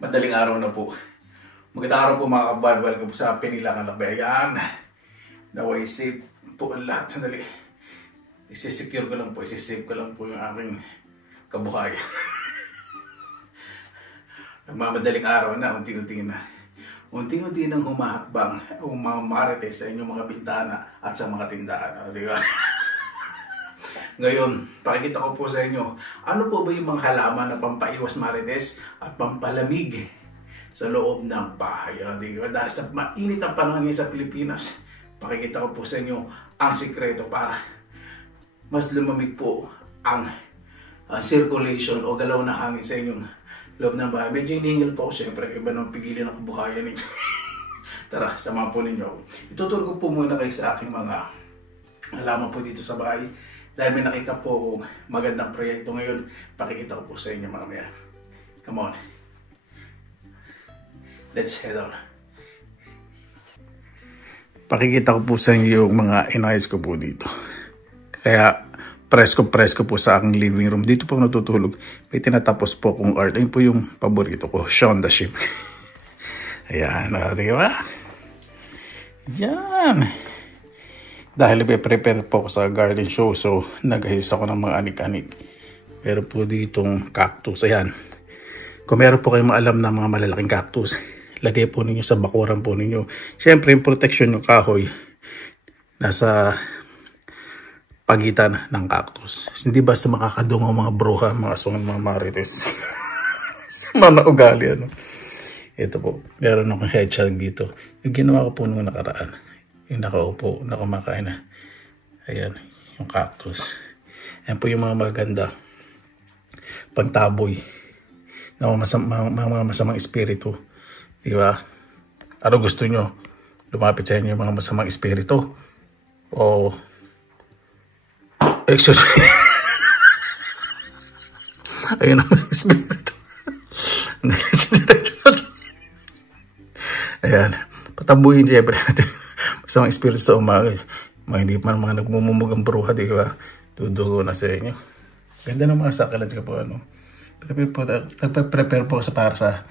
Madaling araw na po. Magandang araw po mga kaban. Welcome po sa Pinilangan Lakbayan. Naway safe po ang lahat. Sandali. Isisecure ko lang po. Isisave ko lang po yung aking kabuhayan. Nagmamadaling araw na. Unti-unti na. Unti-unti nang humahakbang ang mga marites sa inyong mga bintana at sa mga tindahan. Di ba? Ngayon, pakikita ko po sa inyo, ano po ba yung mga halaman na pampaiwas marites at pampalamig sa loob ng bahay. Di ba? Dahil sa mainit ang panahon ngayon sa Pilipinas, pakikita ko po sa inyo ang sikreto para mas lumamig po ang circulation o galaw na hangin sa inyong loob ng bahay. Medyo hinihingil po ako, syempre, iba nang pigilin ang kabuhayan. Tara, sama po ninyo. Ituturo ko po muna kayo sa aking mga halaman po dito sa bahay. Dahil may nakita po kung magandang proyekto ngayon, pakikita ko po sa inyo mamaya. Come on. Let's head on. Pakikita ko po sa inyo yung mga inayos ko po dito. Kaya presko po sa aking living room. Dito po natutulog. May tinatapos po kong art. Ayun po yung paborito ko, Shaun the Sheep. Ayan, di ba? Yan. Dahil ipe-prepare po ako sa garden show, so nag-ayos ako ng mga anik-anik. Meron po ditong cactus. Ayan. Kung meron po kayong maalam na mga malalaking cactus, lagay po ninyo sa bakuran po ninyo. Siyempre, yung protection ng kahoy nasa pagitan ng cactus. Hindi basta makakadungo mga bruha, mga asungan, mga marites. Sa mga ugali, ano. Ito po, meron akong hedgehog dito. Yung ginawa ko po nung nakaraan. Yung nakaupo, na kumakain na. Ayan, yung cactus. Ayan po yung mga maganda. Pangtaboy. Na mga masamang espiritu. Di ba? Ano gusto nyo? Lumapit sa inyo yung mga masamang espiritu? O exorcism? Ayun ang espiritu. Ayan. Patabuhin siyempre natin. Sa mga espiritu sa umaga, hindi pa mga nagmumumugang bruha, di ba? Dudugo na sa inyo. Ganda ng mga succulents ko po, ano. Prepare po sa para sa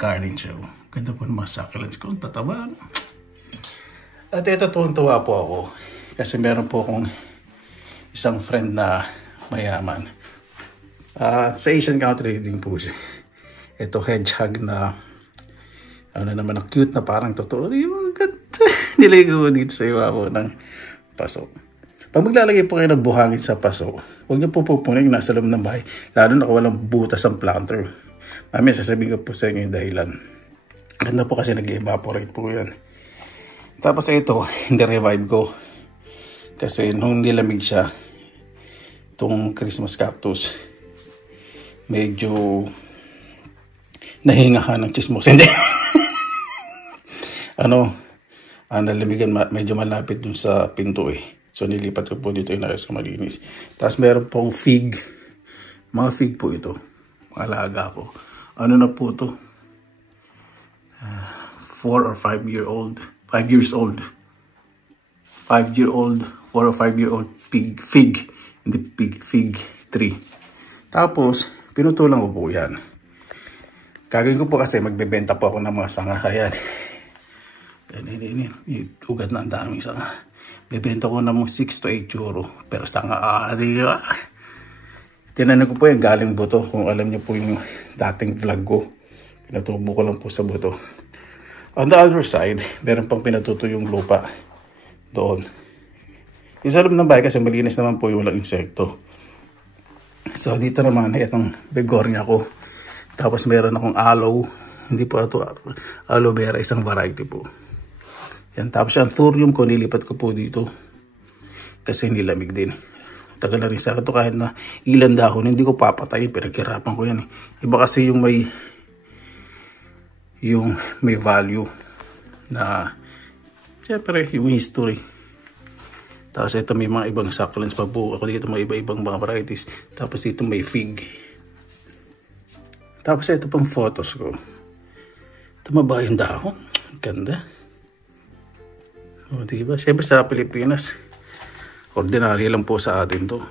garden show. Ganda po ng mga succulents ko. Tataba, ano. At ito, tuwang-tuwa po ako. Kasi meron po akong isang friend na mayaman. Sa Asian country din po siya. Ito, hedgehog na ano naman, ang cute na parang totoo. Nilagay ko dito sa ibabaw ng paso. Pag maglalagay po kayo ng buhangin sa paso, huwag niyo po pupunin yung nasa loob ng bahay. Lalo na kung walang butas ang planter. Mamaya sasabihin ko po sa inyo yung dahilan. Ganda po kasi nag-evaporate po yan. Tapos ito, hindi-revive ko. Kasi nung nilamig siya, itong Christmas cactus, medyo nahingahan ng chismos. Hindi. Nalamigan, medyo malapit dun sa pinto eh. So nilipat ko po dito, inayos ko malinis. Tapos meron pong fig. Mga fig po ito. Mga alaga po. Ano na po to? 4 or 5 year old. 5 years old. 5-year-old, 4 or 5-year-old fig. Hindi pig, fig tree. Tapos, pinutulan ko po yan. Gagawin ko po kasi magbebenta po ako ng mga sanga. Ayan. Ugat na ang daming sanga. Bebenta ko ng 6 to 8 euro per sanga. Di ba? Tinanong ko po yung galing buto. Kung alam niyo po yung dating vlog ko. Pinatubo ko lang po sa buto. On the other side, meron pang pinatuto yung lupa. Doon. Yung sa loob ng bahay kasi malinis naman po yung walang insekto. So dito naman, itong begonia ko. Tapos meron akong aloe. Hindi po ito aloe vera, isang variety po. Yan, tapos yung thurium ko, nilipat ko po dito. Kasi nilamig din. Tagal na rin sa akin ito kahit na ilan dahon, hindi ko papatay. Pinaghirapan ko yan eh. Iba kasi yung may value na siyempre yung history. Tapos ito may mga ibang succulents pa po. Ako dito may iba-ibang mga varieties. Tapos dito may fig. Tapos ito pang photos ko. Tumaba yung dahon. Ganda. O, diba? Siyempre sa Pilipinas, ordinary lang po sa atin to.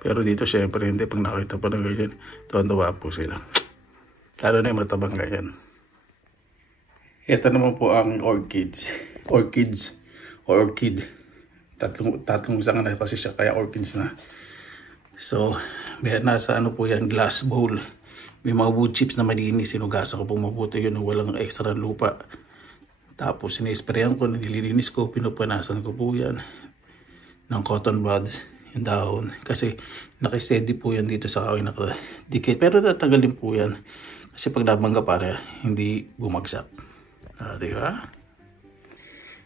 Pero dito syempre hindi. Pag nakita pa ng ganyan, tuwan-tuwa po sila. Lalo na yung matabang ganyan. Ito naman po ang orchids. Orchid. Tatlong sanga na kasi siya, kaya orchids na. So, nasa ano po yan, glass bowl. May mga wood chips na malinis, sinugasan ko po mabuti yun, walang extra lupa. Tapos sinisprayan ko, nililinis ko, pinupunasan ko po yan ng cotton buds, yung dahon. Kasi nakasteady po yan dito sa kahoy, nakadikit. Pero tatanggalin po yan. Kasi pag nabangga para hindi bumagsak. Diba?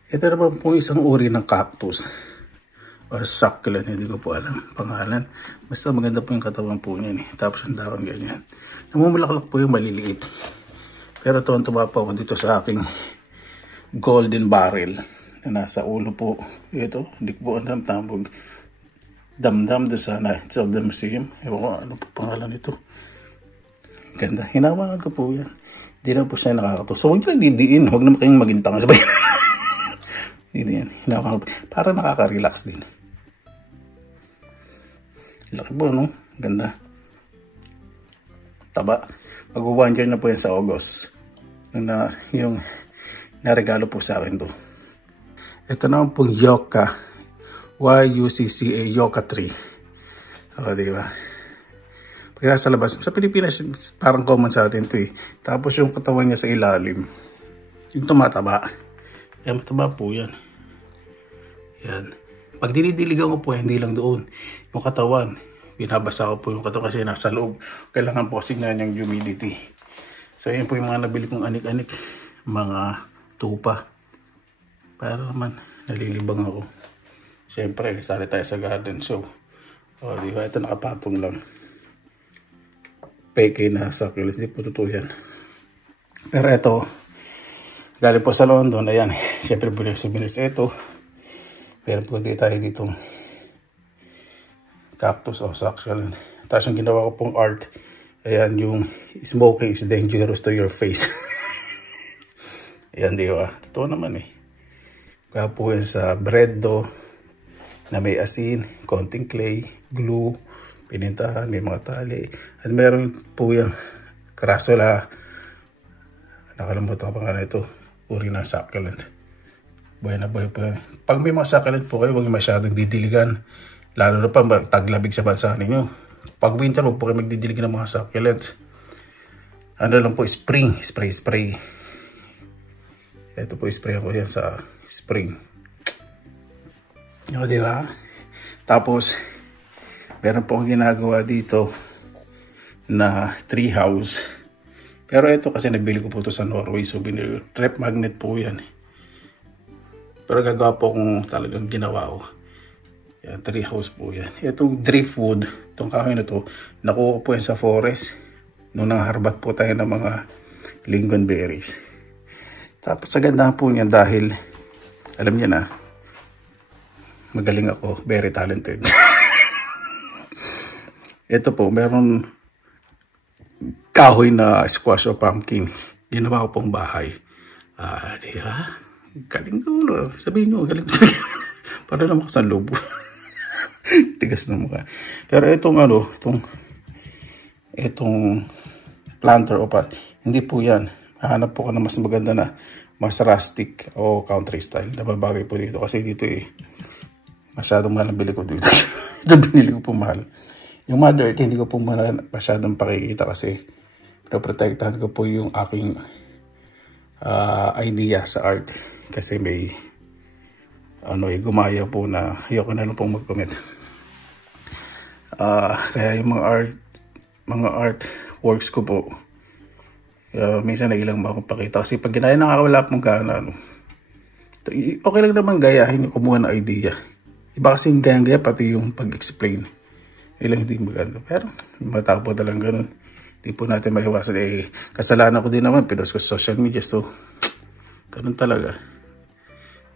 Ito naman po isang uri ng cactus. O succulent, hindi ko po alam pangalan. Basta maganda po yung katawan po niya. Tapos yung dahon ganyan. Namumulaklak po yung maliliit. Pero tuwan-tuwa po ako dito sa aking golden barrel na nasa ulo po. Ito, hindi ko po alam tambog. Damdam doon sa Nights of the Museum. Ewan ko ano po pangalan nito. Ganda. Hinawakan ko po yan. Hindi na po siya nakakato. So huwag lang didiin. Huwag naman kayong magintang. Sabay. Hindi yan. Hinawakan ko. Para nakaka-relax din. Laki po, no? Ganda. Taba. Mag-1 year na po yan sa August. Yung naregalo po sa akin to. Ito naman pong Yucca. Y-U-C-C-A. Yucca tree. Okay, diba? Pag nasa labas, sa Pilipinas, parang common sa atin to eh. Tapos yung katawan niya sa ilalim. Yung tumataba. Kaya mataba po yan. Yan. Pag dinidiligan ko po, hindi lang doon. Yung katawan, binabasa ko po yung katawan kasi nasa loob. Kailangan po kasi na yung humidity. So, yan po yung mga nabili kong anik-anik. Mga tupa. Para naman, nalilibang ako. Siyempre, sali tayo sa garden. So, diba? Ito nakapatong lang. Peke na succulent. Hindi po totoo yan. Pero ito, galing po sa London. Ayan, siyempre po yung souvenirs. Ito, pero po di tayo ditong cactus o succulent. Tapos yung ginawa ko pong art, ayan, yung smoking is dangerous to your face. Ayan, di ba? Totoo naman eh. Kaya po yan sa bread dough na may asin, konting clay, glue, pinintahan, may mga tali. At meron po yung crassula. Nakalimutan ko pangalan ito. Uri ng succulent. Buhay na buhay po yan. Pag may mga succulent po kayo, huwag masyadong didiligan. Lalo na pa taglabig sa bansa ninyo. Pag winter, huwag po kayo magdidiligan ng mga succulents. Ano lang po, spray. Ito po, spray ko yan sa spring. O, diba? Tapos, meron po akong ginagawa dito na tree house. Pero ito kasi nabili ko po ito sa Norway. So, rep magnet po yan. Pero gagawa po kung talagang ginawa ko. Yan, tree house po yan. Itong driftwood, itong kahoy na to, nakuha po yan sa forest. Nung nangharbat po tayo ng mga lingonberries. Tapos sa ganda po niyan dahil, alam niya na, magaling ako, very talented. Ito po, meron kahoy na squash o pumpkin. Ginawa ko pong bahay. Diba? Galing ko, sabihin nyo, galing ko. Para naman sa lobo. Tigas na mukha. Pero itong itong planter o pot, hindi po yan. Hahanap po ko na mas maganda na, mas rustic o country style. Nababagay po dito kasi dito masyadong mahal ang bili ko dito. Ito binili ko po mahal. Yung Mother Earth, hindi ko po masyadong pakikita kasi pinoprotektahan ko po yung aking idea sa art. Kasi may gumaya po na ayoko na lang pong mag-comment. Kaya yung mga art works ko po, minsan na ilang ba akong pakita. Kasi pag ginaya nakakawala pong gana, okay lang naman gayahin yung kumuha ng idea. Iba kasi yung gayang-gaya, pati yung pag-explain. Ilang hindi maganda. Pero mga tao po talagang ganun. Hindi po natin maiwasan. Kasalanan ko din naman, pinost ko sa social media. So, ganun talaga.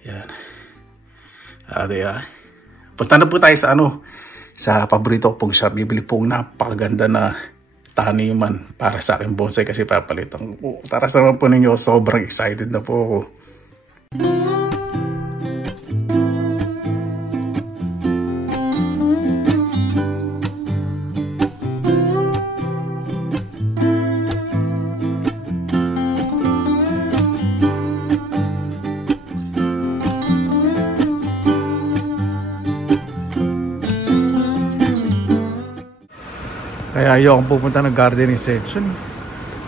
Yan. Punta na po tayo sa paborito ko pong shop. Bibili po napakaganda na taniman para sa akin bonsai kasi papalitan ko. Tara naman po ninyo, sobrang excited na po ako. Kaya ayokong pupunta ng gardening section.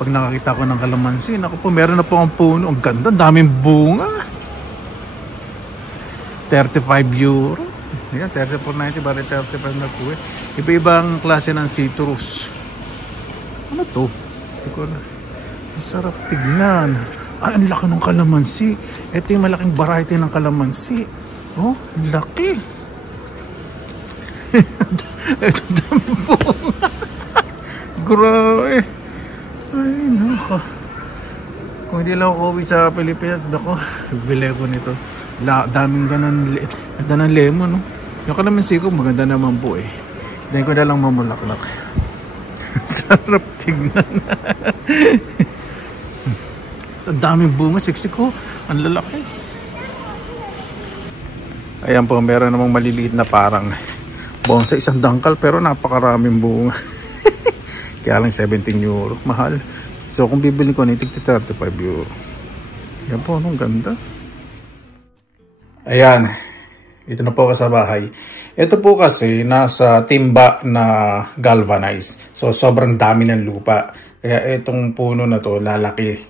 Pag nakakita ko ng kalamansi, naku po, meron na po ang puno. Ang ganda, daming bunga. 35 euro. Yan, 34.90, bali 35 na po eh. Iba-ibang klase ng citrus. Ano to? Ang sarap tignan. Ay, ang laki ng kalamansi. Ito yung malaking variety ng kalamansi. Oh, ang laki. Ito dami bunga. Grabe. Ay, naka. Kung hindi lang ako uwi sa Pilipinas, bako, bili ko nito. Daming ganun, ganda ng lemon, no? Yung kalamansi ko, maganda naman po eh. Hindi ko na lang mamulaklak. Sarap tignan. Ang daming bunga, sexy ko. Ang lalaki. Ayan po, meron namang maliliit na parang bonsai, isang dangkal, pero napakaraming bunga. Kaya lang 17 euro. Mahal. So kung bibili ko na, tig 35 euro. Ayan po, anong ganda. Ayan. Ito na po ako sa bahay. Ito po kasi nasa timba na galvanized. So sobrang dami ng lupa. Kaya itong puno na to lalaki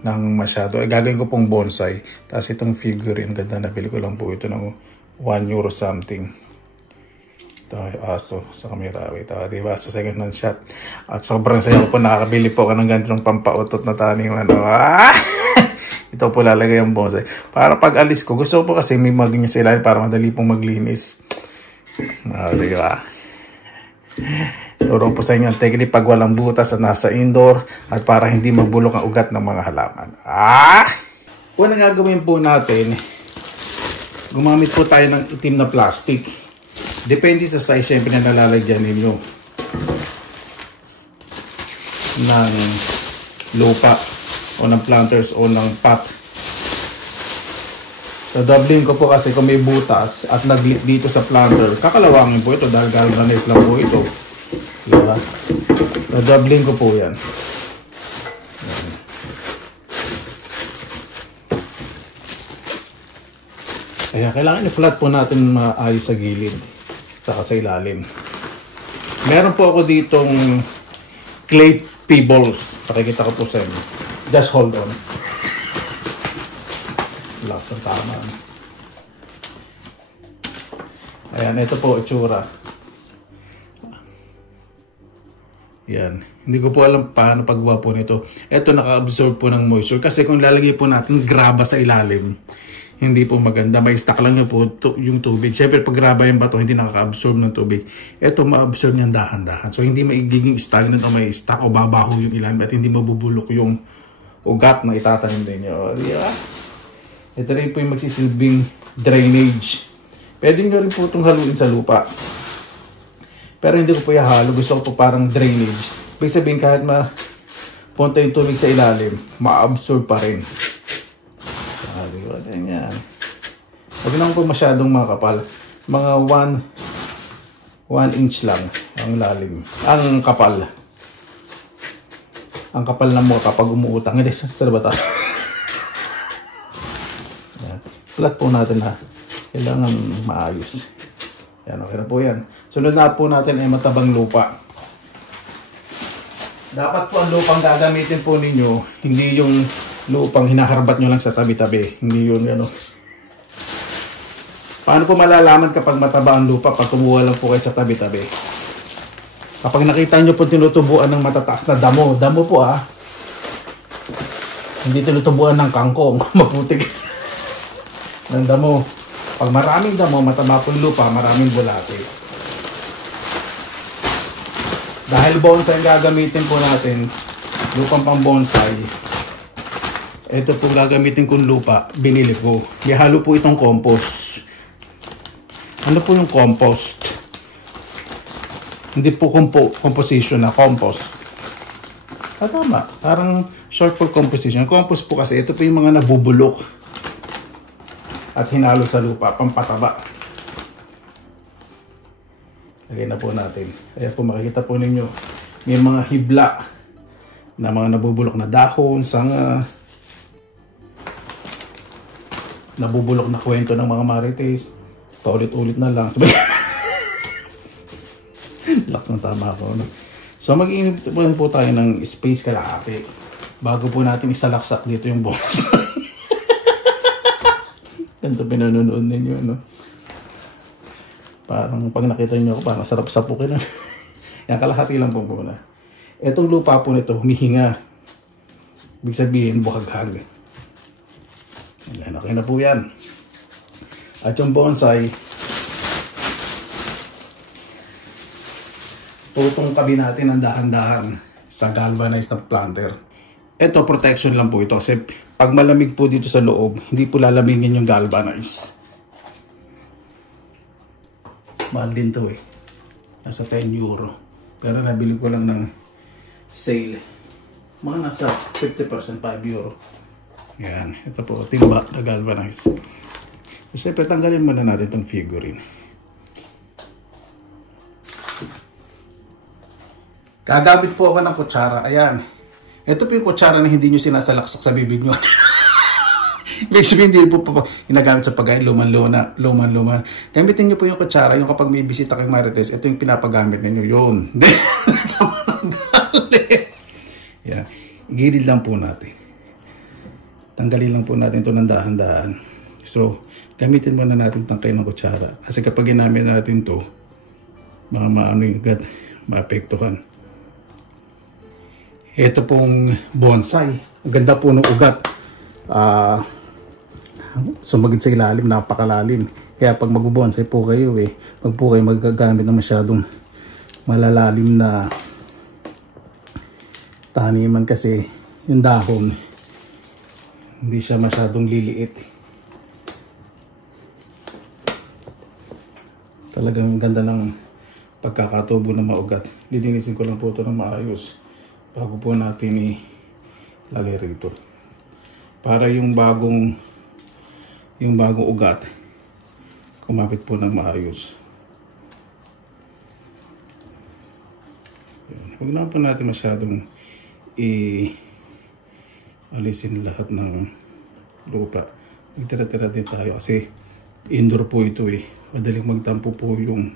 ng masyado. Gagawin ko pong bonsai. Tapos itong figurine, ganda, nabili ko lang po ito ng 1 euro something. Ito yung aso sa camera. Ito, diba? Sa second hand shop. At sobrang saya ko po, nakakabili po ako ng ganitong pampautot na tanim. Ito po lalagay ang bonsai. Para pag alis ko, gusto ko po kasi may maging sila para madali pong maglinis. Diba? Turo po sa inyo ang technique pag walang butas at nasa indoor at para hindi magbulok ang ugat ng mga halaman. Unang gagawin po natin, gumamit po tayo ng itim na plastic. Depende sa size syempre na nalalagyan ninyo ng lupa o ng planters o ng pot. So doubling ko po kasi kung may butas at nag-lip dito sa planter, kakalawangin po ito dahil galvanized lang po ito. Diba? So doubling ko po yan. Kaya kailangan i-flat po natin maayos sa gilid saka sa ilalim. Meron po ako ditong clay pebbles. Pakikita ko po sa inyo. Just hold on. Last ng tama. Ayan, ito po itsura. Yan. Hindi ko po alam paano paggawa po nito. Ito naka-absorb po ng moisture. Kasi kung lalagay po natin graba sa ilalim, hindi po maganda. May stock lang po yung tubig. Siyempre pag graba yung bato, hindi nakaka-absorb ng tubig. Ito ma-absorb niyan dahan-dahan. So hindi maigiging stagnant o may stock o babaho yung ilalim at hindi mabubulok yung ugat na itatanim din nyo. Diba? Ito rin po yung magsisilbing drainage. Pwede nyo rin po itong haluin sa lupa. Pero hindi ko po ihalo. Gusto ko po parang drainage. Ibig sabihin kahit punta yung tubig sa ilalim, ma-absorb pa rin. Diba? Ganyan. Huwag lang po masyadong makapal. Mga 1 inch lang ang lalim. Ang kapal. Ang kapal na mukha kapag umuutang. Hindi, saan ba tayo? Flat po natin ha. Kailangan maayos. Yan, okay na po yan. Sunod na po natin ay matabang lupa. Dapat po ang lupang gagamitin po ninyo, hindi yung lupang hinaharbat nyo lang sa tabi-tabi. Hindi yun, ano. Paano po malalaman kapag mataba ang lupa pag kumuha lang po kayo sa tabi-tabi? Kapag nakita nyo po tinutubuan ng matataas na damo. Damo po ha. Hindi tinutubuan ng kangkong. Maputik. Ng damo. Pag maraming damo, mataba po yung lupa, maraming bulate. Dahil bonsai ang gagamitin po natin, lupang pang bonsai, ito po gagamitin kong lupa, binili ko. Ihalo po itong compost. Ano po yung compost? Hindi po composition na compost. Tama, parang short for composition. Compost po kasi, ito po yung mga nabubulok at hinalo sa lupa, pampataba. Lagay na po natin. Kaya po makikita po ninyo, may mga hibla na mga nabubulok na dahon, sanga, nabubulok na kwento ng mga marites. Paulit-ulit na lang. Laks ng tama ako. No? So mag-iinip po tayo ng space kalahati bago po natin isalaksak dito yung bonsai. Ganito pinanonood ninyo, no? Parang pag nakita nyo ako, parang sarap sapukin. Yan, kalahati lang po muna. Itong lupa po nito, humihinga. Ibig sabihin, buhaghag. Yan, okay na po yan. At yung bonsai, tutong tabi natin ang dahan-dahan sa galvanized na planter. Ito, protection lang po ito. Kasi pag malamig po dito sa loob, hindi po lalamigin yung galvanized. Mahal din to eh. Nasa 10 euro. Pero nabili ko lang ng sale. Mga nasa 50%, 5 euro. Yan. Ito po, timba na galvanized. So, siyempre, tanggalin muna natin itong figurine. Gagamit po ako ng kutsara. Ayan. Ito po yung kutsara na hindi nyo sinasalaksak sa bibig nyo. Ibig sabihin, hindi po ginagamit sa pagkain. Luman-luma. Gamitin nyo po yung kutsara. Yung kapag may bisita kayong marites, ito yung pinapagamit ninyo. Yun. Sa mananggalit. Yan. Igilid lang po natin. Tanggalin lang po natin ito ng dahan-dahan. So, gamitin muna natin tangkay ng kutsara. Kasi kapag ginamit natin ito, mga maano yung ugat, maapektuhan. Ito pong bonsai. Ang ganda po ng ugat. Sumagid sa ilalim, napakalalim. Kaya pag mag-bonsai po kayo, wag po kayo magagamit ng masyadong malalalim na taniman kasi yung dahon hindi siya masyadong liliit. Talagang ganda ng pagkakatubo ng maugat. Lilinisin ko lang po ito ng maayos bago po natin ilagay rito. Para yung bagong ugat kumapit po ng maayos. Huwag na po natin masyadong alisin lahat ng lupa. Magtira-tira din tayo kasi indoor po ito eh. Madaling magtampo po yung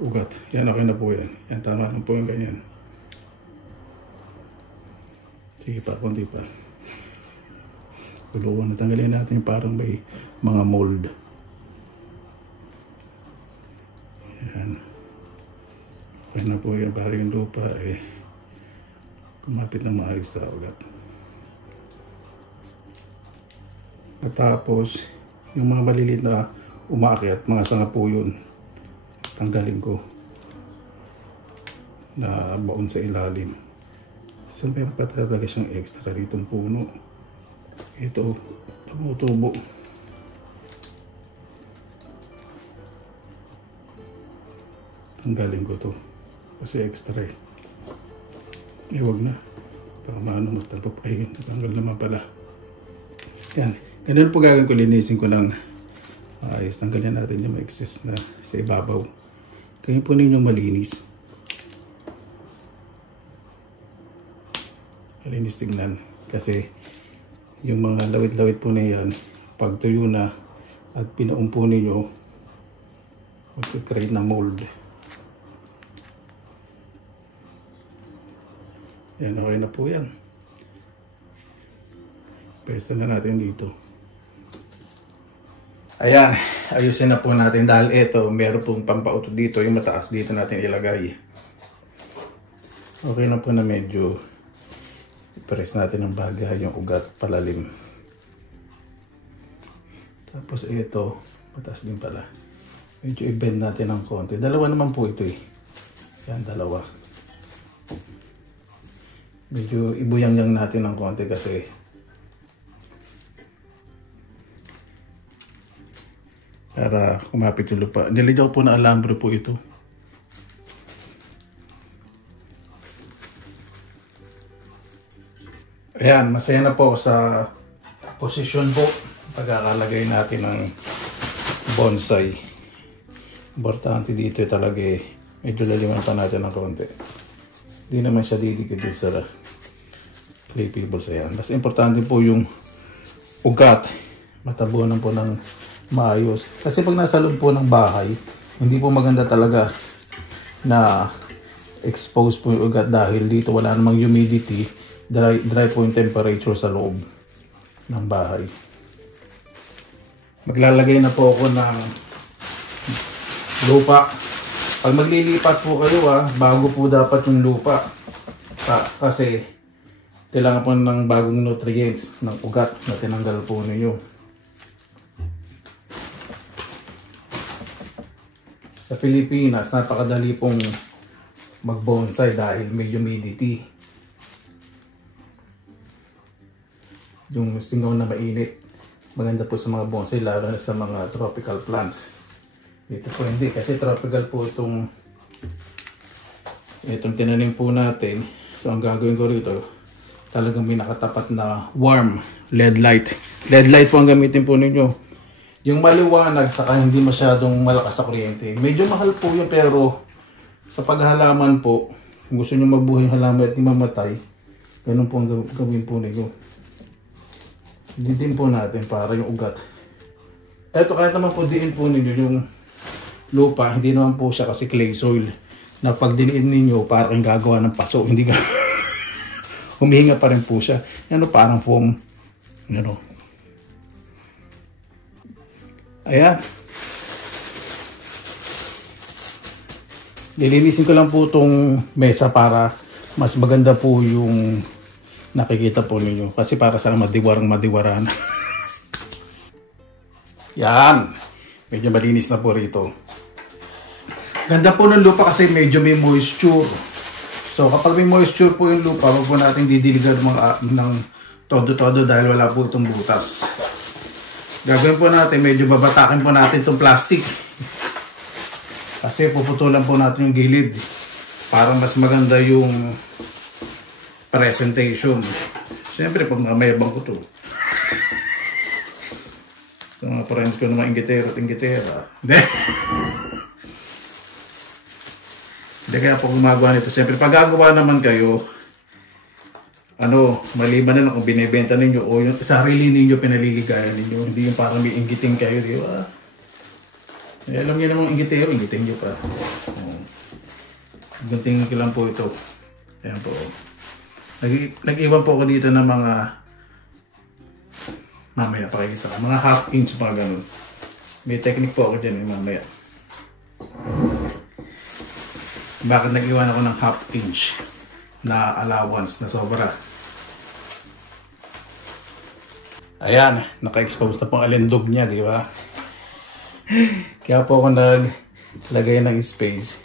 ugat. Yan, okay na po yan. Yan, tama lang po yung ganyan. Sige pa, konti pa. Tulungan na tanggalin natin yung parang may mga mold. Yan. Okay na po yan. Parang yung lupa kumapit na maayos sa ugat. At tapos, yung mga maliliit na umaakyat, mga sanga po yun. Tanggalin ko na baon sa ilalim. So meron pa talaga siyang extra ditong puno. Ito, tumutubo. Tanggalin ko to kasi extra eh. Huwag na. Para maano magtapos ay tanggal naman pala. Yan. Ganun po gagawin ko, linisin ko lang. Ayos, tanggalin natin yung excess na sa ibabaw. Kayo po ninyong malinis. Malinis tignan. Kasi yung mga lawit-lawit po na yan, pag tuyo na at pinaumpo ninyo, mag-create na mold. Yan, okay na po yan. Pwesta na natin dito. Ayan, ayusin na po natin dahil ito, meron pong pampauto dito, yung mataas dito natin ilagay. Okay na po na medyo i-press natin ng bagay yung ugat palalim. Tapos ito, mataas din pala. Medyo i-bend natin ng konti. Dalawa naman po ito eh. Yan, dalawa. Medyo ibuyang-yang natin ng konti kasi para kumapit yung lupa. Niligaw po na alambre po ito. Ayan, masaya na po sa posisyon po. Pagkakalagay natin ng bonsai. Importante dito talaga medyo laliman pa natin ng konti. Hindi naman siya didikit sa clay pebbles. Ayan. Mas importante po yung ugat. Matabunan po ng maayos. Kasi pag nasa loob po ng bahay, hindi po maganda talaga na exposed po yung ugat dahil dito wala namang humidity, dry po yung temperature sa loob ng bahay. Maglalagay na po ako ng lupa. Pag maglilipat po kayo bago po dapat yung lupa. Kasi kailangan po ng bagong nutrients ng ugat na tinanggal po ninyo. Sa Pilipinas, napakadali pong mag-bonsai dahil may humidity. Yung singaw na mainit. Maganda po sa mga bonsai, lalo na sa mga tropical plants. Dito po hindi, kasi tropical po itong tinanim po natin. So ang gagawin ko rito, talagang may nakatapat na warm LED light. LED light po ang gamitin po ninyo. Yung maliwanag, saka hindi masyadong malakas sa kuryente. Medyo mahal po yun, pero sa paghalaman po, kung gusto nyo mabuhay yung halaman at di mamatay, ganun po ang gawin po ninyo. Didiin po natin para yung ugat. Eto, kahit naman po diin po ninyo yung lupa, hindi naman po siya kasi clay soil. Na pag diniin ninyo, parang gagawa ng paso. Hindi ka humihinga pa rin po siya. Ano, parang foam. Ano. Ayan. Lilinisin ko lang po itong mesa para mas maganda po yung nakikita po ninyo. Kasi para sa madiwarang-madiwaran. Yan. Medyo malinis na po rito. Ganda po ng lupa kasi medyo may moisture. So kapag may moisture po yung lupa, wag po natin didiligan ng todo-todo dahil wala po itong butas. Gagawin po natin, medyo babatakin po natin itong plastic. Kasi puputulan po natin yung gilid para mas maganda yung presentation. Siyempre, pag mamayabang ko to. Sa mga friends ko na mga inggitero at inggitera. Hindi kaya po gumagawa nito. Siyempre, pag gagawa naman kayo, maliban na lang kung binibenta ninyo o yung sarili ninyo pinaliligayan ninyo. Hindi yung parang may inggiting kayo, di ba? Alam niyo namang inggitero, inggitin nyo pa. Guntingin ko lang po ito. Ayan po. Nag-iwan po ako dito ng mga mamaya pakikita. Mga half inch pa ganun. May technique po ako dyan mamaya. Bakit nag-iwan ako ng half inch na allowance na sobra? Ayan, naka-expose na pong alindog niya, di ba? Kaya po ako naglagay ng space.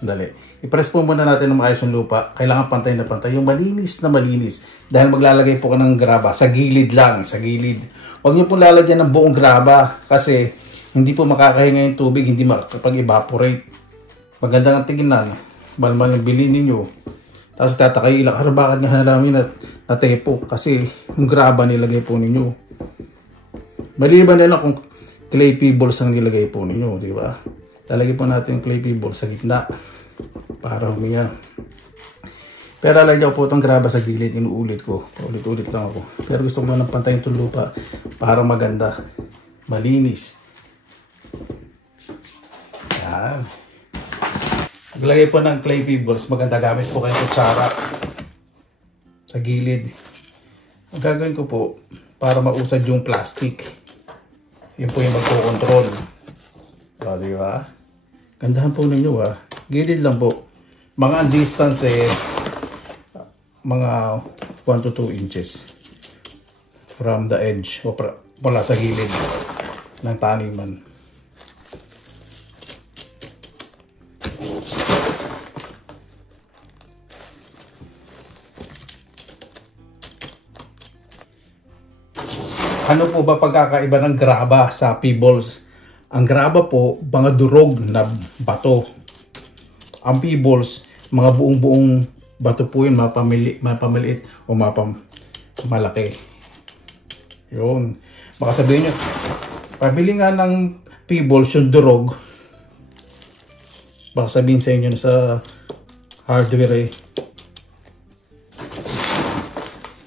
Dali. I-press po muna natin ng maayos yung lupa. Kailangan pantay na pantay. Yung malinis na malinis. Dahil maglalagay po ka ng graba. Sa gilid lang. Sa gilid. Huwag nyo po lalagyan ng buong graba. Kasi hindi po makakahinga yung tubig. Hindi makakapag-evaporate. Maganda ang tingnan. Balmal ang bilhin ninyo. Tapos tatakay ilang araw. Bakit nga namin natepo? Kasi yung graba nilagay po ninyo. Maliban na lang kung clay pebbles ang nilagay po ninyo, di ba? Lalagay po natin yung clay pebbles sa gitna para huminga. Pero lalagyan po itong graba sa gilid, inuulit ko. Ulit-ulit lang ako. Pero gusto ko lang pantayin itong lupa para maganda, malinis. Yan. Maglagay po ng clay pebbles, maganda gamit po kayo kutsara sa gilid. Ang gagawin ko po, para mausad yung plastic. Yun po yung magpo-control. O, di ba? Gandahan po ninyo Gilid lang po. Mga distance mga 1 to 2 inches from the edge o mula sa gilid ng taniman. Ano po ba pagkakaiba ng graba sa pebbles? Ang graba po, mga durog na bato. Ang pebbles, mga buong-buong bato po yun, mapamaliit o malaki. Yun. Baka sabihin nyo, pabili nga ng pebbles yung durog. Baka sabihin sa inyo na sa hardware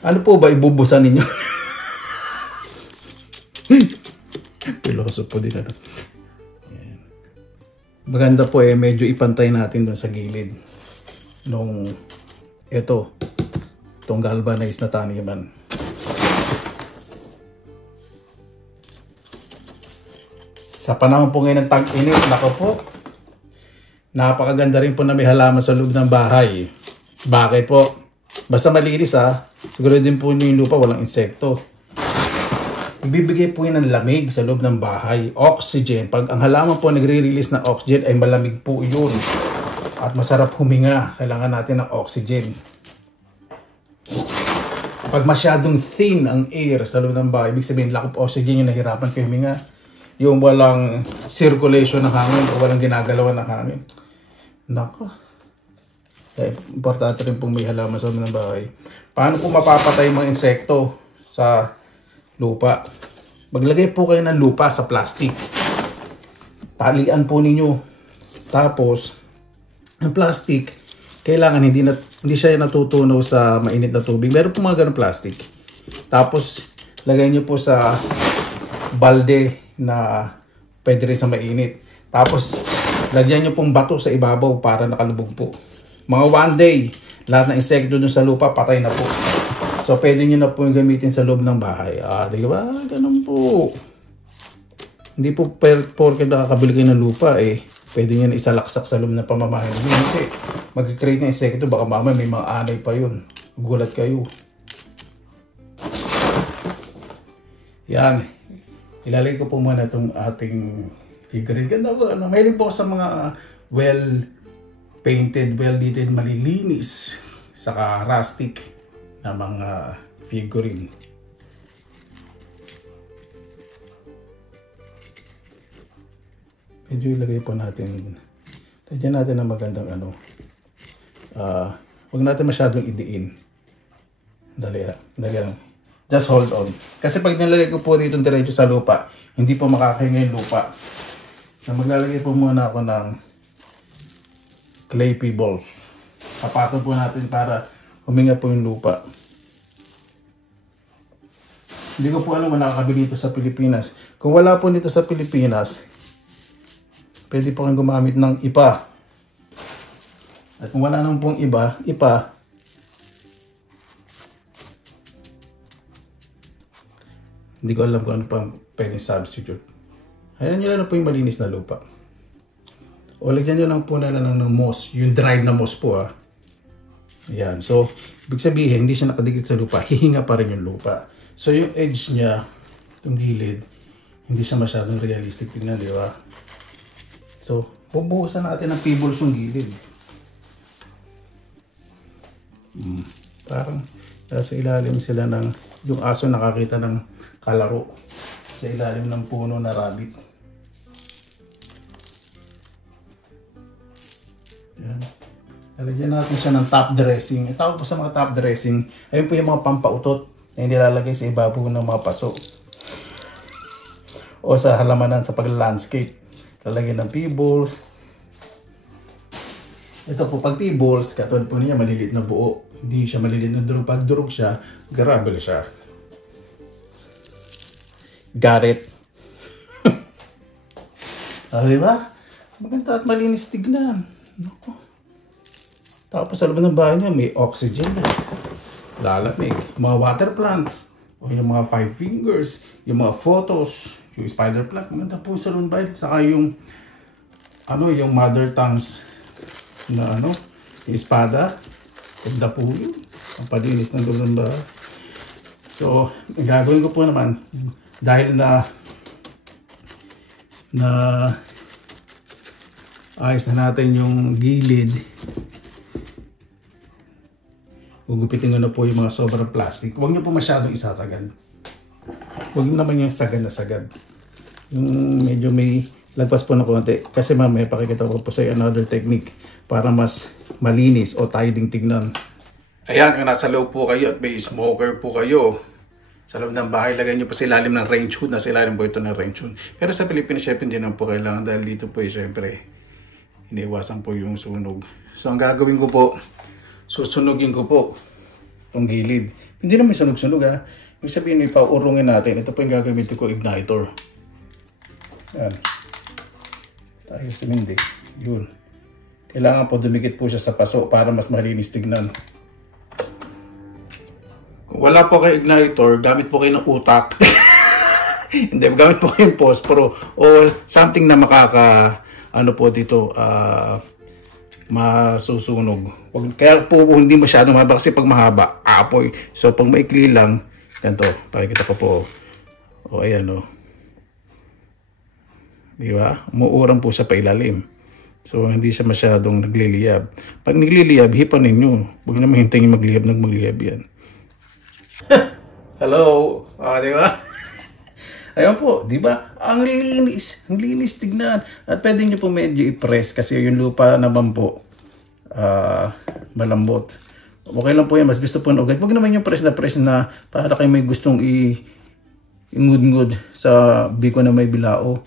ano po ba ibubusan ninyo? Piloso po din Ayan. maganda po medyo ipantay natin doon sa gilid nung itong galvanized na taniman. Sa panahon po ngayon ng tag-init, nako po, napakaganda rin po na may halaman sa loob ng bahay. Bakit po? Basta malinis siguro din po yung lupa walang insekto. Ibibigay po yun ng lamig sa loob ng bahay. Oxygen. Pag ang halaman po nagre-release ng oxygen ay malamig po yun. At masarap huminga. Kailangan natin ng oxygen. Pag masyadong thin ang air sa loob ng bahay, ibig sabihin lack of oxygen yung nahirapan kayo huminga. Yung walang circulation ng hangin o walang ginagalawan ng hangin. Nako. Kaya importante rin pong may halaman sa loob ng bahay. Paano po mapapatay yung mga insekto sa lupa? Maglagay po kayo ng lupa sa plastic. Talian po ninyo. Tapos, ang plastic, kailangan hindi siya natutunaw sa mainit na tubig. Meron po mga ganong plastic. Tapos, lagay nyo po sa balde na pwede rin sa mainit. Tapos, lagyan nyo pong bato sa ibabaw para nakalubog po. Mga 1 day, lahat ng insekto dun sa lupa, patay na po. So, pwede nyo na po yung gamitin sa loob ng bahay. Di ba? Ganun po. Hindi po porke nakakabili kayo ng lupa, pwede nyo na isalaksak sa loob ng pamamahay. Hindi. Mag-create ng insekto, baka mamaya may mga anay pa yun. Gulat kayo. Yan. Ilalagay ko po muna itong ating figurine. Ganda po. Mahilig po sa mga well-painted, well-detailed, malilinis, saka rustic na mga figurine. Medyo ilagay po natin. Lagyan natin ng magandang huwag natin masyadong idiin. Dali lang. Just hold on. Kasi pag nilagay ko po dito diretso sa lupa, hindi po makakahinga yung lupa. So maglalagay po muna ako ng clay pebbles. Tapatin po natin para huminga po yung lupa. Hindi ko po alam kung nakakabili dito sa Pilipinas. Kung wala po dito sa Pilipinas, pwede po kang gumamit ng ipa. At kung wala naman pong ipa, hindi ko alam kung ano pa pwedeng substitute. Ayan nyo lang po yung malinis na lupa. O lagyan nyo lang po ng moss. Yung dried na moss po Ayan. So, ibig sabihin, hindi siya nakadikit sa lupa. Hihinga pa rin yung lupa. So, yung edge niya, itong gilid, hindi siya masyadong realistic tingnan, di ba? So, bubuhusan natin ng pebbles yung gilid. Parang sa ilalim sila ng, yung aso nakakita ng kalaro sa ilalim ng puno na rabbit. Yan. Lalagyan natin siya ng top dressing. Tawag po sa mga top dressing, ayun po yung mga pampautot na nilalagay sa ibabaw ng mga paso o sa halamanan sa pag-landscape. Lalagyan ng pebbles. Ito po, pag pebbles, katulad po niya malilit na buo. Hindi siya malilit na durog. Pag durog siya, gravel siya. Got it? Diba? Maganda at malinis tignan. Naku. Tapos sa loob ng bahay niya, may oxygen. Lalamig. Mga water plants. O yung mga 5 fingers. Yung mga photos. Yung spider plant. Maganda po sa loob ng bahay. Saka yung yung mother tongues na yung espada. Ganda po yun. Ang palinis ng loob ng bahay. So, gagawin ko po naman dahil na ayos na natin yung gilid. Gugupitin ko na po yung mga sobrang plastic. Huwag nyo po masyadong isasagad. Huwag nyo naman yung sagad na sagad. Yung medyo may lagpas po na konti. Kasi mamaya pakikita ko po sa another technique para mas malinis o tiding tignan. Ayan, kung nasa loob po kayo at may smoker po kayo sa loob ng bahay, lagay nyo po sa ilalim ng range hood. Nasa ilalim po ito ng range hood. Pero sa Pilipinas, syempre hindi naman po kailangan dahil dito po syempre iniiwasan po yung sunog. So ang gagawin ko po, susunugin ko po itong gilid. Hindi naman sunog-sunog Ibig sabihin may paurungin natin. Ito po yung gagamitin ko, igniter. Ayan. Dahil simindi. Yun. Kailangan po dumikit po siya sa paso para mas malinis tignan. Kung wala po kayo igniter, gamit po kayo ng utak. Hindi, gamit po kayo ng posporo o something na ano po dito, masusunog. Kaya po hindi masyadong mahaba kasi pag mahaba, apoy. So pag maikli lang, ganito, pakikita ko po. O ayan o. Diba? Umuurang po siya pa ilalim. So hindi siya masyadong nagliliyab. Pag nagliliyab, hipan ninyo. Huwag naman hintayin magliyab yan. Hello! Diba? Ayun po, di ba? Ang linis tignan. At pwede nyo po medyo i-press kasi yung lupa naman po malambot. Okay lang po yan, mas gusto po ng ugat. Huwag naman yung press na para kayo may gustong ingud-ngud sa biko na may bilao.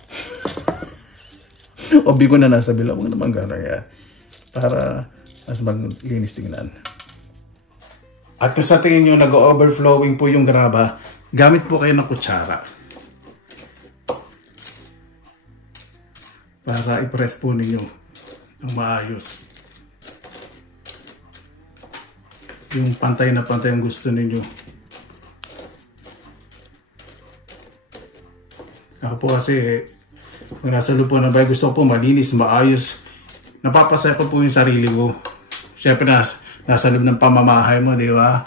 O biko na nasa bilao. Huwag naman gano'n yan. Para mas maglinis tignan. At kung sa tingin nyo nag-overflowing po yung graba, gamit po kayo ng kutsara. Para i-press po ninyo ng maayos. Yung pantay na pantay ang gusto ninyo. Ako po kasi, kung nasa lupo ng bahay, gusto ko po malinis, maayos. Napapasaya ko po yung sarili ko. Siyempre nasa loob ng pamamahay mo, di ba?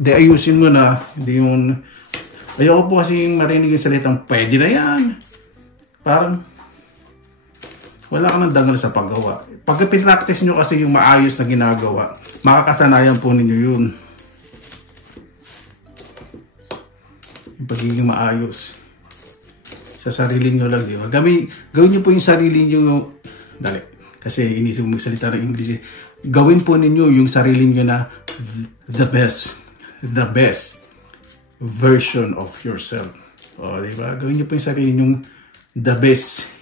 Di ayusin mo na. Hindi yung... Ayoko po kasi marinig yung salitang, pwede na yan. Parang... wala ka nang dangal sa paggawa. Pag pinractice nyo kasi yung maayos na ginagawa, makakasanayan po ninyo yun. Yung pagiging maayos. Sa sarili nyo lang, di ba? Gawin nyo po yung sarili nyo. Dali. Kasi inisip mo magsalita ng English. Gawin po ninyo yung sarili nyo na the best version of yourself. O, di ba? Gawin nyo po yung sarili nyo the best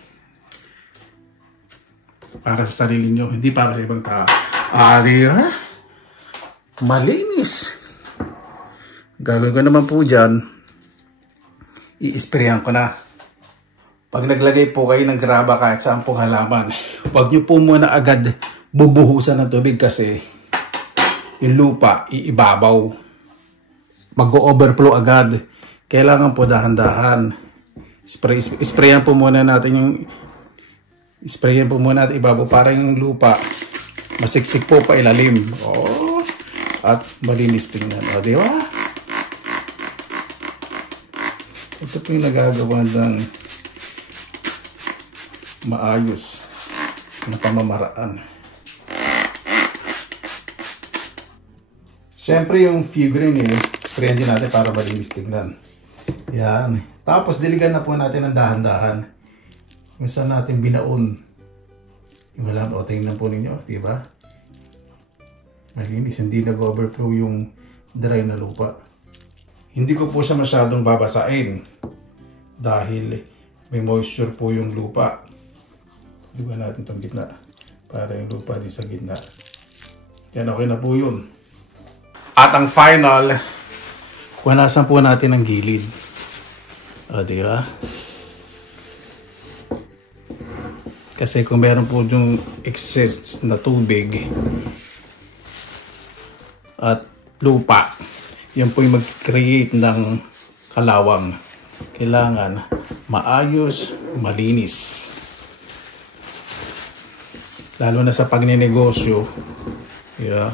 para sa sarili nyo, hindi para sa ibang tao. Di ba? Malinis. Gagawin ko naman po dyan, i-sprayan ko na. Pag naglagay po kayo ng graba kahit saan pong halaman, huwag nyo po muna agad bubuhusan ng tubig kasi yung lupa iibabaw. Mag-overflow agad. Kailangan po dahan-dahan. Sprayan po muna natin yung sprayan po muna natin ibabaw para yung lupa masiksik po pa ilalim. At malinis tingnan. Di ba? Ito po yung nagagawa ng maayos na pamamaraan. Siyempre yung figurine sprayan din natin para malinis tingnan. Yan. Tapos diligan na po natin ng dahan-dahan. Kung saan natin binaon. Yung alam, tingnan po ninyo, di ba? Malinis, hindi nag-overflow yung dry na lupa. Hindi ko po siya masyadong babasain dahil may moisture po yung lupa. Diba natin itong gitna para yung lupa din sa gitna. Yan, okay na po yun. At ang final, punasan po natin ang gilid. Di ba? Kasi kung meron po yung excess na tubig at lupa, yan po yung mag-create ng kalawang. Kailangan maayos, malinis. Lalo na sa pagninegosyo. Yeah.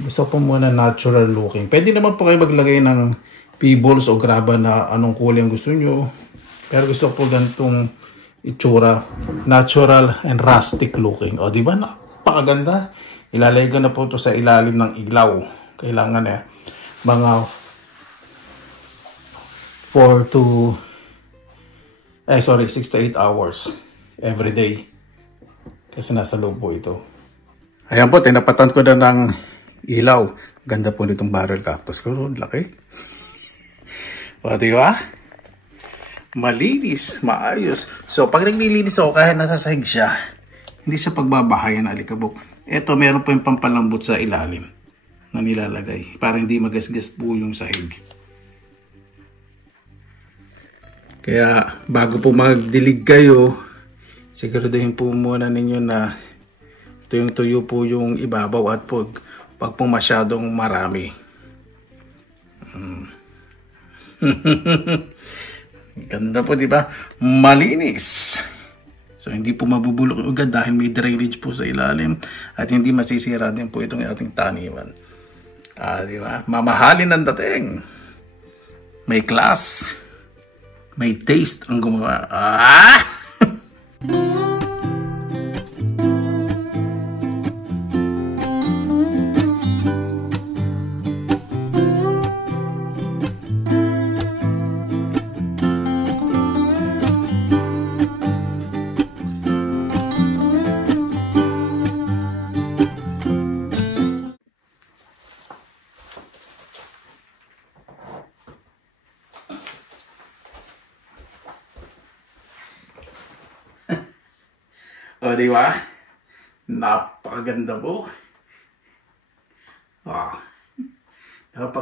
Gusto po muna natural looking. Pwede naman po kayo maglagay ng pebbles o graba na anong kulay ang gusto nyo. Pero gusto ko po ganitong itsura. Natural and rustic looking. O, di ba? Napakaganda. Ilalagay ko na po ito sa ilalim ng iglaw. Kailangan mga 6 to 8 hours every day. Kasi nasa loob po ito. Ayan po, tinapatan ko na ng ilaw. Ganda po nitong barrel cactus ko. Laki. O, diba? Malinis, maayos. So, pag naglilinis ako, kahit nasasahig siya, hindi siya pagbabahayan ng alikabok. Ito, meron po yung pampalambot sa ilalim na nilalagay para hindi magasgas po yung sahig. Kaya bago po magdilig kayo, siguraduhin po muna ninyo na tuyong-tuyo po yung ibabaw at pag po masyadong marami. Ganda po, di ba? Malinis. So hindi po mabubulok yung ugat dahil may drainage po sa ilalim at hindi masisira din po itong ating taniman. Di ba? Mamahalin ang dating. May class. May taste ang gumawa. O, di ba? Napakaganda po.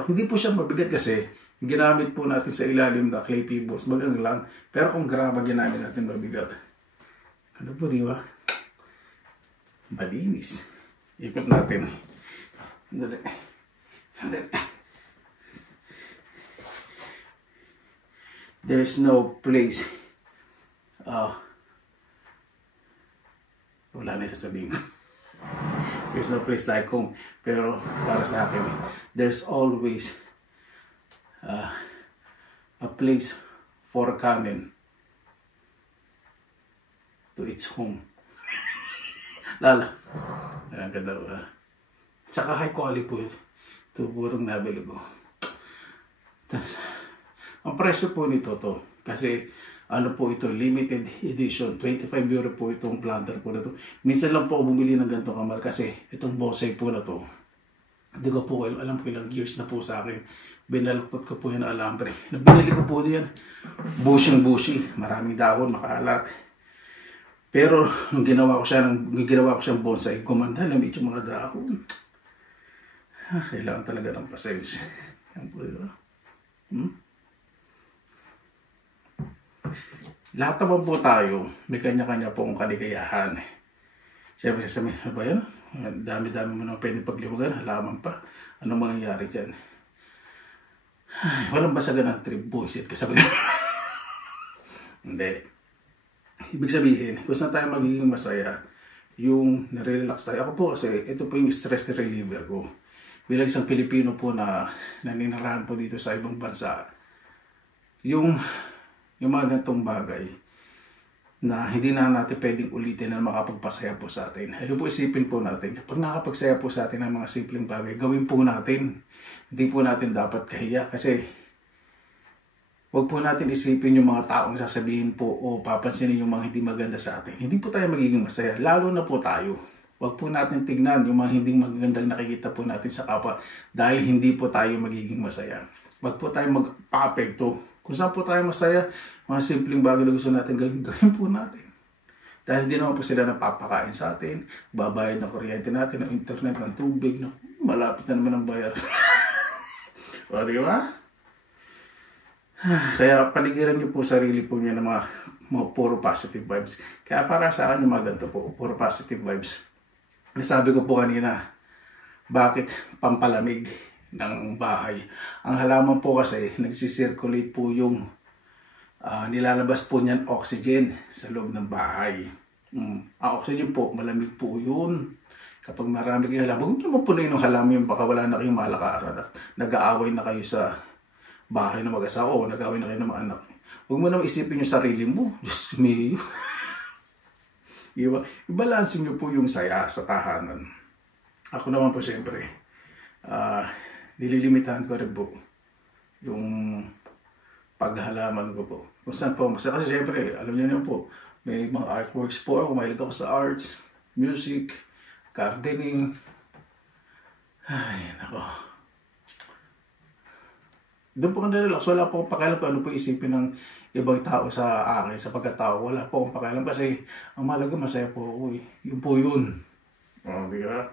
Hindi po siya mabigat kasi ginamit po natin sa ilalim na clay pebbles. Bagang lang. Pero kung graba ginamit natin, mabigat. Ano po, di ba? Malinis. Ikot natin. Dali. Dali. There is no place. Wala na sasabihin ko. There's no place like home. Pero para sa akin, there's always a place for coming to its home. Lala. Ang ganda ba? Saka high quality po ito po itong nabili ko. Tapos, ang presyo po nito to. Kasi ano po ito, limited edition. 25 euro po itong planter po na to. Minsan lang po ako bumili ng ganito kamal kasi itong bonsai po na to. Hindi ko po alam ko ilang years na po sa akin. Binaluktot ko po yan na alambre. Nabinili ko po diyan. Bushing. Maraming dahon, makalat. Pero nung ginawa ko siyang bonsai, gumanda na medyo mga dahon. Kailangan talaga ng pasensya. Yan po diba? Lahat naman po tayo, may kanya-kanya pong kaligayahan. Siyempre sasabihin, ano ba yan? Dami-dami mo nang pwede pagliwagan, halaman pa. Anong mangyayari dyan? Walang basagan ng trip, buisit kasabi. Hindi. Ibig sabihin, kung saan tayo magiging masaya, yung nare-relax tayo. Ako po kasi, ito po yung stress reliever ko. Bilang isang Pilipino po na naninirahan po dito sa ibang bansa, yung mga ganitong bagay na hindi na natin pwedeng ulitin na makapagpasaya po sa atin. Ayun po isipin po natin, kapag nakapagsaya po sa atin ng mga simpleng bagay, gawin po natin. Hindi po natin dapat kahiya kasi huwag po natin isipin yung mga taong sasabihin po o papansinin yung mga hindi maganda sa atin. Hindi po tayo magiging masaya, lalo na po tayo. Huwag po natin tignan yung mga hindi magandang nakikita po natin sa kapwa dahil hindi po tayo magiging masaya. Huwag po tayo magpa-apekto. Kung saan po tayo masaya, mga simpleng bagay na gusto natin gawin po natin. Dahil hindi naman po sila napapakain sa atin, babayad ng kuryente natin, ng internet, ng tubig, no? Malapit na naman ang bayar. O, di ba? Kaya paligiran niyo po sarili po niya ng mga puro positive vibes. Kaya para sa akin yung mga ganito po, puro positive vibes. Nasabi ko po kanina, bakit pampalamig ng bahay? Ang halaman po kasi nagsisirculate po yung nilalabas po niyan oxygen sa loob ng bahay. Ang oxygen po, malamig po yun. Kapag marami kayong halaman, huwag niyo mapunin yung halaman yun, baka wala na kayong malakaran at nag-aaway na kayo sa bahay ng mag-asawa o nag-aaway na kayo ng mga anak. Huwag mo naman isipin yung sarili mo. Diyos me. I-balance niyo po yung saya sa tahanan. Ako naman po siyempre, nililimitahan ko rin po yung paghalaman ko po. Kung saan po, kasi siyempre, alam niyo naman po, may mga artworks po ako, mahilig ako sa arts, music, gardening. Ay, nako. Doon po kang relax. Wala po akong pakialam kung ano po isipin ng ibang tao sa akin, sa pagkatao. Wala po akong pakialam kasi ang mahalaga masaya po ako eh. Yun po yun. O, di ba?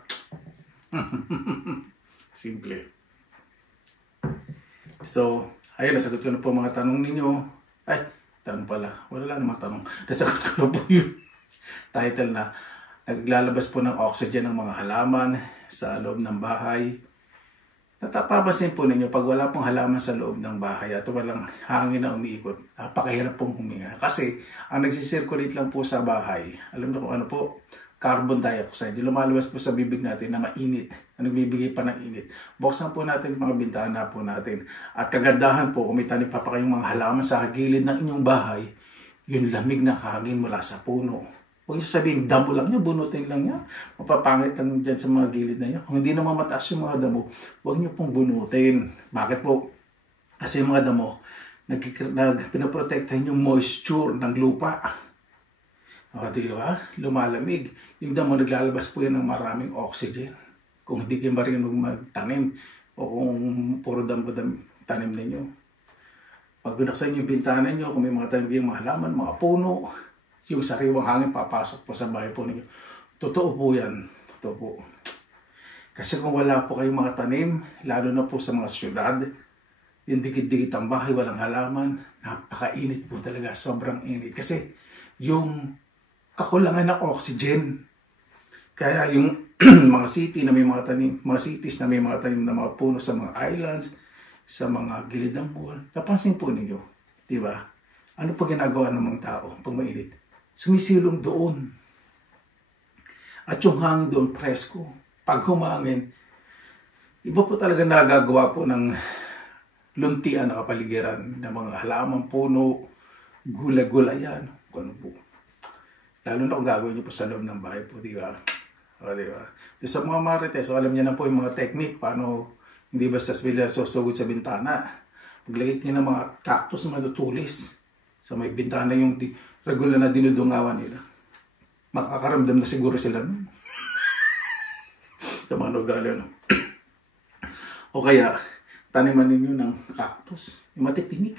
Simple. So, ayun, nasagot ko na po mga tanong ninyo. Ay, Tanong pala. Wala lang naman tanong. Nasagot ko na po yung title na naglalabas po ng oxygen ng mga halaman sa loob ng bahay. Natapapansin po ninyo, pag wala pong halaman sa loob ng bahay at walang hangin na umiikot, napakahirap pong huminga. Kasi ang nagsisirculate lang po sa bahay, alam niyo kung ano po, carbon dioxide. Yung lumalabas po sa bibig natin na mainit, na nagbibigay pa ng init. Buksan po natin mga bintana po natin. At kagandahan po, kung may tanim pa kayong mga halaman sa gilid ng inyong bahay, yung lamig na hangin mula sa puno. Huwag niyo sabihin, damo lang niya, bunutin lang niya. Mapapangit lang dyan sa mga gilid na niya. Kung hindi naman mataas yung mga damo, huwag niyo pong bunutin. Bakit po? Kasi yung mga damo, pinaprotektahan yung moisture ng lupa. O, di ba? Lumalamig. Yung damo, naglalabas po yan ng maraming oxygen. Kung hindi kayo marunong magtanim, o kung puro damo tanim ninyo. Pag binuksan yung bintana nyo, kung may mga tanim yung mga halaman, mga puno, yung sariwang hangin papasok po sa bahay po ninyo. Totoo po yan. Totoo po. Kasi kung wala po kayong mga tanim, lalo na po sa mga syudad, yung dikit-dikit ang bahay, walang halaman, napakainit po talaga. Sobrang init. Kasi yung kakulangan ng oxygen. Kaya yung mga city na may mga tanim, mga cities na may mga tanim na mga puno sa mga islands, sa mga gilid ng mall, napansin po ninyo, di ba? Ano po ginagawa ng mga tao pag mainit? Sumisilong doon. At yung hangin doon, presko. Pag humangin, iba po talaga nagagawa po ng luntian na kapaligiran ng mga halaman, puno, gulay-gulayan, kung ano po. Lalo na kung gagawin niyo po sa loob ng bahay po, di ba? O, di ba? So, sa mga marites, so, alam niyo na po yung mga technique, paano hindi basta sila susugod sa bintana. Paglagay niyo ng mga cactus na matutulis sa may bintana yung regular na dinudungawan nila. Makakaramdam na siguro sila nun. Sa mga nugali, no? O kaya, taniman ninyo ng cactus. Yung matitinik.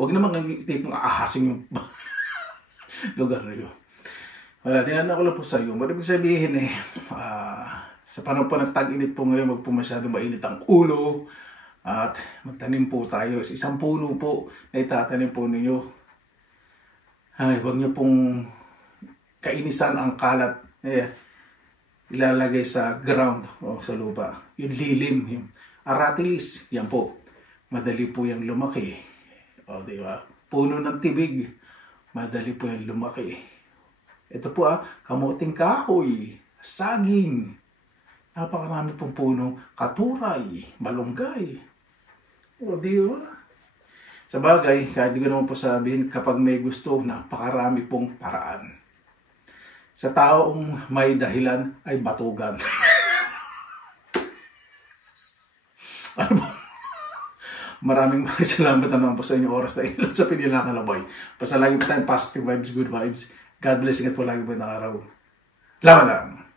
Huwag naman kang tipong aahasin yung lugar nyo. Wala, tinanong ko lang po sa iyo. Maribig sabihin sa panahon po ng tag-init po ngayon, wag po masyadong mainit ang ulo. At magtanim po tayo. Isang puno po na itatanim po ninyo. Ay, huwag niyo pong kainisan ang kalat. Ilalagay sa ground o sa lupa. Yung lilim, yung aratilis, yan po. Madali po yung lumaki. O, di ba? Puno ng tibig, madali po yung lumaki. Ito po kamuting kahoy, saging. Napakarami pong puno, katuray, malunggay. O, di ba? Sa bagay, kahit di ko naman po sabihin, kapag may gusto, napakarami pong paraan. Sa taong may dahilan ay batugan. Ano ba? Maraming salamat naman po sa inyong oras na ilan sa Pinilang Kalabay. Basta lagi po tayong positive vibes, good vibes. God bless, ingat po lagi po ng araw. Laban lang!